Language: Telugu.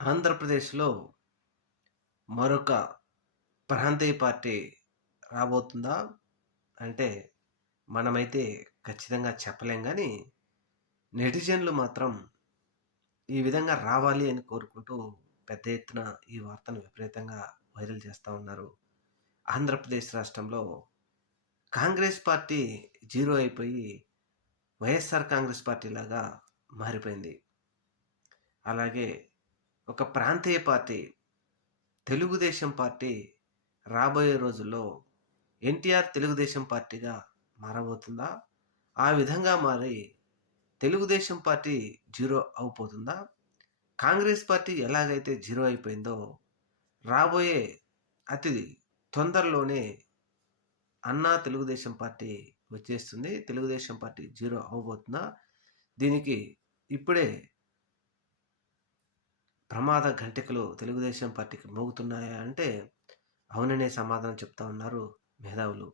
ఆంధ్రప్రదేశ్‌లో మరొక ప్రాంతీయ పార్టీ రాబోతుందా? అంటే మనమైతే ఖచ్చితంగా చెప్పలేం గానీ, నెటిజన్లు మాత్రం ఈ విధంగా రావాలి అని కోరుకుంటూ పెద్ద ఎత్తున ఈ వార్తను విపరీతంగా వైరల్ చేస్తా ఉన్నారు. ఆంధ్రప్రదేశ్ రాష్ట్రంలో కాంగ్రెస్ పార్టీ జీరో అయిపోయి వైఎస్ఆర్ కాంగ్రెస్ పార్టీలాగా మారిపోయింది. అలాగే ఒక ప్రాంతీయ పార్టీ తెలుగుదేశం పార్టీ రాబోయే రోజుల్లో ఎన్టీఆర్ తెలుగుదేశం పార్టీగా మారబోతుందా? ఆ విధంగా మారి తెలుగుదేశం పార్టీ జీరో అవ్వబోతుందా? కాంగ్రెస్ పార్టీ ఎలాగైతే జీరో అయిపోయిందో రాబోయే అతి తొందరలోనే అన్నా తెలుగుదేశం పార్టీ వచ్చేస్తుంది. తెలుగుదేశం పార్టీ జీరో అవ్వబోతుందా? దీనికి ఇప్పుడే ప్రమాద ఘంటికలు తెలుగుదేశం పార్టీకి మోగుతున్నాయా అంటే అవుననే సమాధానం చెప్తా ఉన్నారు మేధావులు.